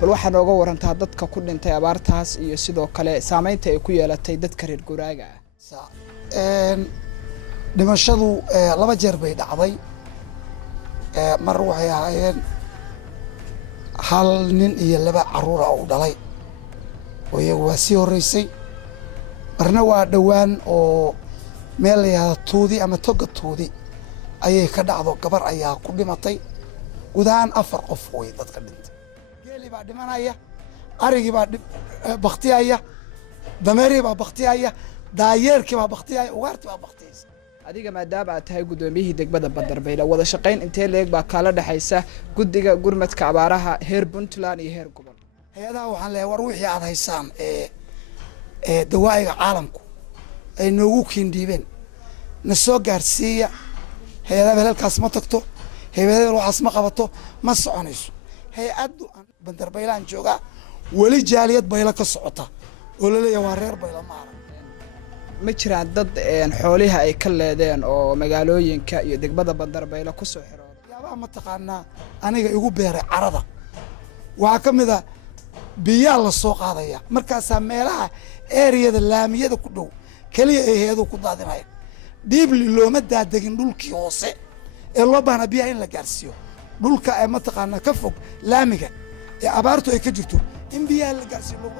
bal waxaa nooga warantaa dadka ku dhintay abaartaas iyo sidoo kale saameynta ay ku yeelatay dadka reer guuraaga ah dhimashadu laba jeer bay dhacday mar waxay ahaayeen hal nin iyo laba caruur ah oo dhalay oo iyagu waa sii horeysay marna waa dhowaan oo meel la yidhaahdo tuudi ama toga tuudi ayay ka dhacdo gabar ayaa ku dhimatay guud ahaan 4 qof way dadka dhintay geeli baa dhimanaya arigii baa baktiyaya dameerii baa baktiyaya daayeerkii baa baktiyaya ugaartii baa baktiyaysa adiga maadaama aad tahay gudoomiyihii degmada Bandarbayla wada shaqayn intee leeg baa kala dhaxaysa guddiga gurmadka abaaraha heer Puntland iyo heer gobol hay'adaha waxaan leeyahay war wixii aad haysaan dawaa'iga caalamku ay noogu kiindhiibeen na soo gaarsiiya hay'adaha halkaas ma tagto hay'adaha waxaas ma qabato ma soconayso hay'addu Bandarbaylaan jooga wali jaaliyad bayla ka socota oo la leeyahay waa reer bayla ma arag ma jiraan dad xoolaha ay ka leedeen oo magaalooyinka iyo degmada Bandarbayla ku soo xirooday yaaba ma taqaanaa aniga igu beeray carada waxa kamid ah biyaha la soo qaadaya markaas meelaha area-da laamiyada ku dhow kaliya ay heedo ku daadinay dib looma daadagin dhulkii hoose ee loo baahnaa biyaha in la gaarsiiyo dhulka ay ma taqaanaa ka fog laamiga ee abaartu ay ka jirto in biyaha la gaarsiiyo loo